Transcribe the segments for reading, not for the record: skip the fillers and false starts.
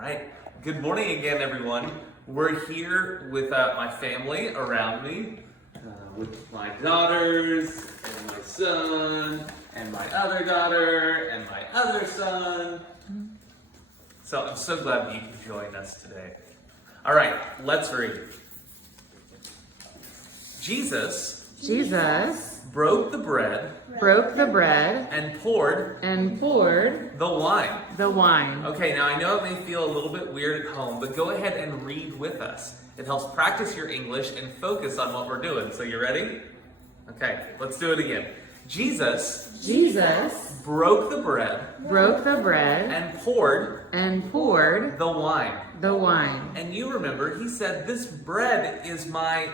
right. Good morning again, everyone. We're here with my family around me, with my daughters, and my son, and my other daughter, and my other son. So I'm so glad that you can join us today. All right, let's read. Jesus broke the bread and poured the wine. Okay, now I know it may feel a little bit weird at home, but go ahead and read with us. It helps practice your English and focus on what we're doing. So you ready? Okay, let's do it again. Jesus broke the bread and poured the wine. And you remember, he said, this bread is my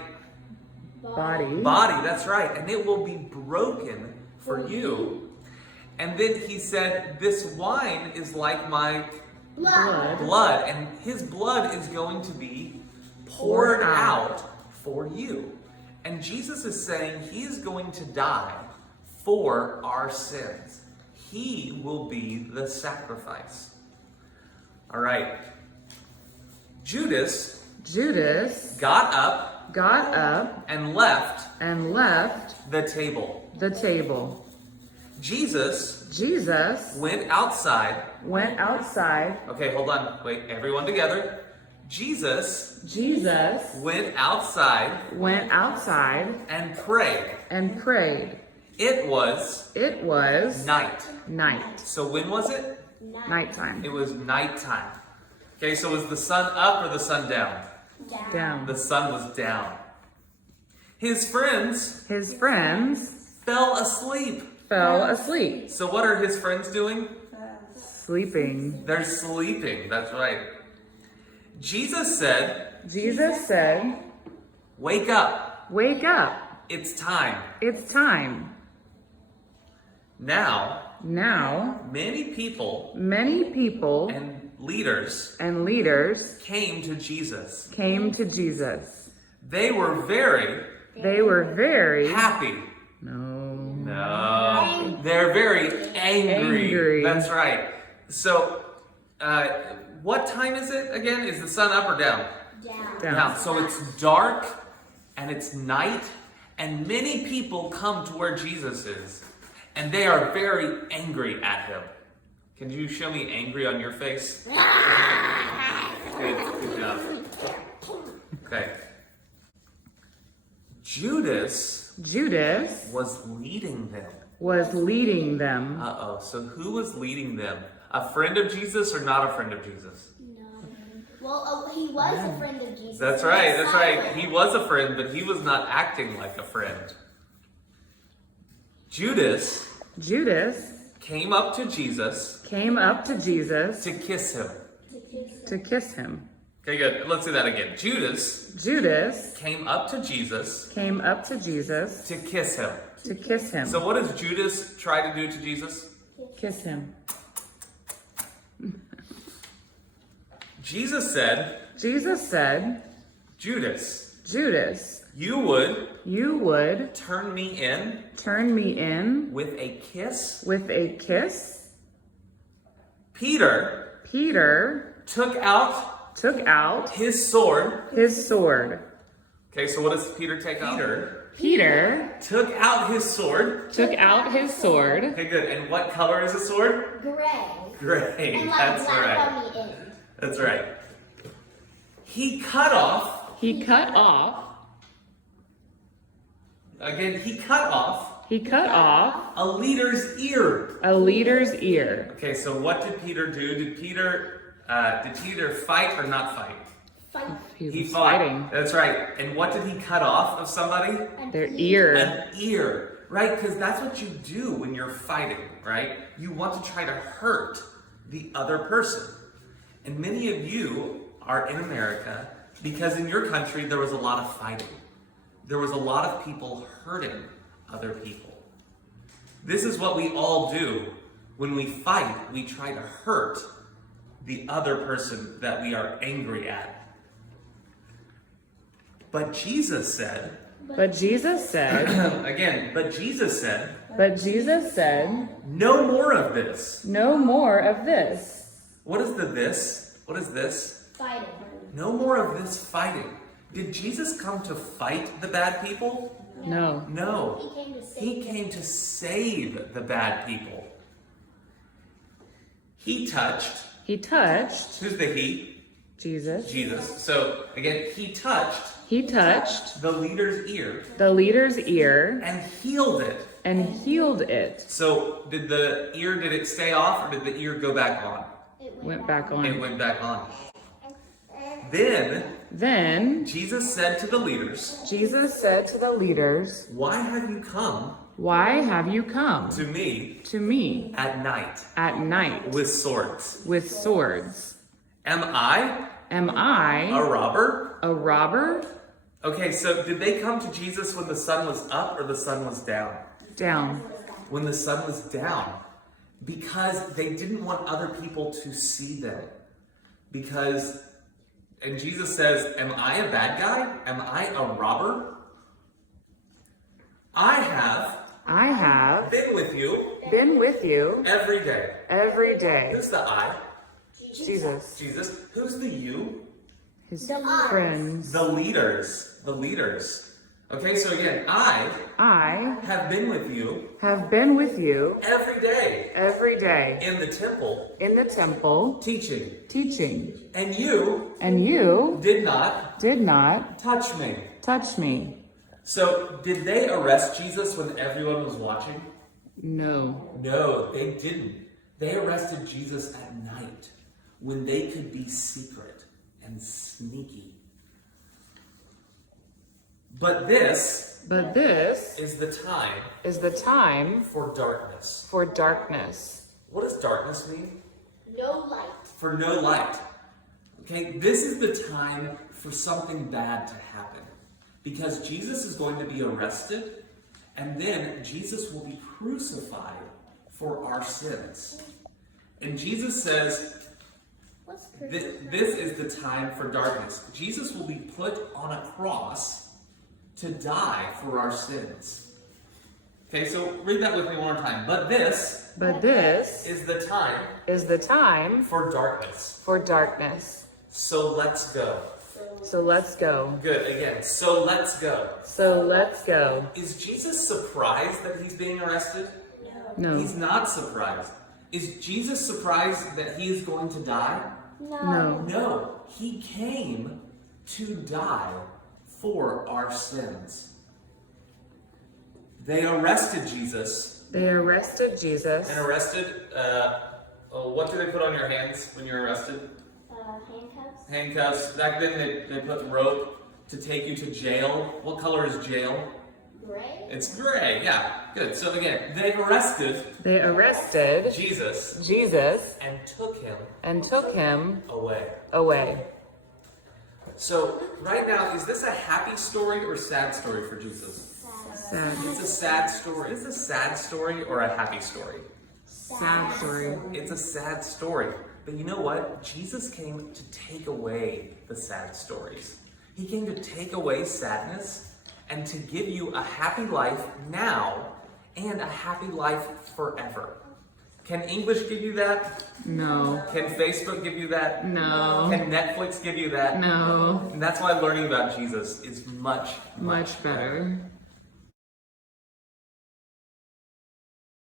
body, that's right, and it will be broken for you. And then he said, this wine is like my blood, and his blood is going to be poured out for you. And Jesus is saying he is going to die for our sins. He will be the sacrifice. All right. Judas got up and left the table. Jesus went outside. Okay, hold on. Wait, everyone together. Jesus went outside and prayed. It was night. So when was it? Nighttime. It was nighttime. Okay, so was the sun up or the sun down? Down. The sun was down. His friends fell asleep. So what are his friends doing? Sleeping. They're sleeping. That's right. Jesus said, wake up. It's time. Now, many people and leaders came to Jesus. They were very happy. No. They're very angry. That's right. So, what time is it again? Is the sun up or down? Down. So it's dark and it's night, and many people come to where Jesus is, and they are very angry at him. Can you show me angry on your face? Good job. Okay. Judas was leading them. Uh-oh. So who was leading them? A friend of Jesus or not a friend of Jesus? No. Well, he was a friend of Jesus. That's right. He was a friend, but he was not acting like a friend. Judas came up to Jesus to kiss him. Okay, good. Let's do that again. Judas came up to Jesus to kiss him. So what does Judas try to do to Jesus? Kiss him. Jesus said, Judas, you would turn me in with a kiss. Peter took out his sword. Okay, so what does Peter take out? Peter took out his sword. Okay, good. And what color is the sword? Gray. And That's black right. on the end. That's right. He cut off. Again, he cut off a leader's ear. Okay, so what did Peter do? Did Peter fight or not fight? He fought. Fighting. That's right. And what did he cut off of somebody? Their ear. An ear, right? Because that's what you do when you're fighting, right? You want to try to hurt the other person. And many of you are in America because in your country there was a lot of fighting. There was a lot of people hurting other people. This is what we all do when we fight. We try to hurt the other person that we are angry at. But Jesus said, again, but Jesus said, no more of this. No more of this. What is the this? What is this? Fighting. No more of this fighting. Did Jesus come to fight the bad people? No. No. He He came to save the bad people. He touched. He touched Who's the he? Jesus. Jesus. So again, he touched He touched the leader's ear the leader's ear and healed it. and healed it. So did it stay off or did the ear go back on? Went back on. It went back on. Then Jesus said to the leaders, Jesus said to the leaders, "Why have you come "Why have you come to me to me at night at night with swords? with swords? Am I Am a I robber?" a robber?" Okay, so did they come to Jesus when the sun was up or the sun was down? Down. When the sun was down. Because they didn't want other people to see them. And Jesus says, am I a bad guy? Am I a robber? I have been with you every day. Every day. Who's the I? Jesus. Jesus. Who's the you? His The us. friends. The leaders. The leaders. Okay, so again, I I have been with you have been with you every day every day in the temple in the temple teaching. teaching, And you and you did not did not touch me. touch me. So, did they arrest Jesus when everyone was watching? No. No, they didn't. They arrested Jesus at night when they could be secret and sneaky. But this is the time for darkness. for darkness. What does darkness mean? No light. For no light. Okay, this is the time for something bad to happen. Because Jesus is going to be arrested, and then Jesus will be crucified for our sins. And Jesus says, this is the time for darkness. Jesus will be put on a cross to die for our sins. Okay, so read that with me one more time. But this is the time for darkness. For darkness. So let's go. So let's go. Good, again. So let's go. So let's go. Is Jesus surprised that he's being arrested? No. He's not surprised. Is Jesus surprised that he is going to die? No. No. He came to die for our sins. They arrested Jesus. And arrested, what do they put on your hands when you're arrested? Handcuffs. Handcuffs. Back then they put rope to take you to jail. What color is jail? Gray. It's gray, yeah. Good. So again, they arrested Jesus and took him away. So right now, is this a happy story or a sad story for Jesus? Sad. It's a sad story. Is this a sad story or a happy story? Sad story. It's a sad story. But you know what? Jesus came to take away the sad stories. He came to take away sadness and to give you a happy life now and a happy life forever. Can English give you that? No. Can Facebook give you that? No. Can Netflix give you that? No. And that's why learning about Jesus is much Much better.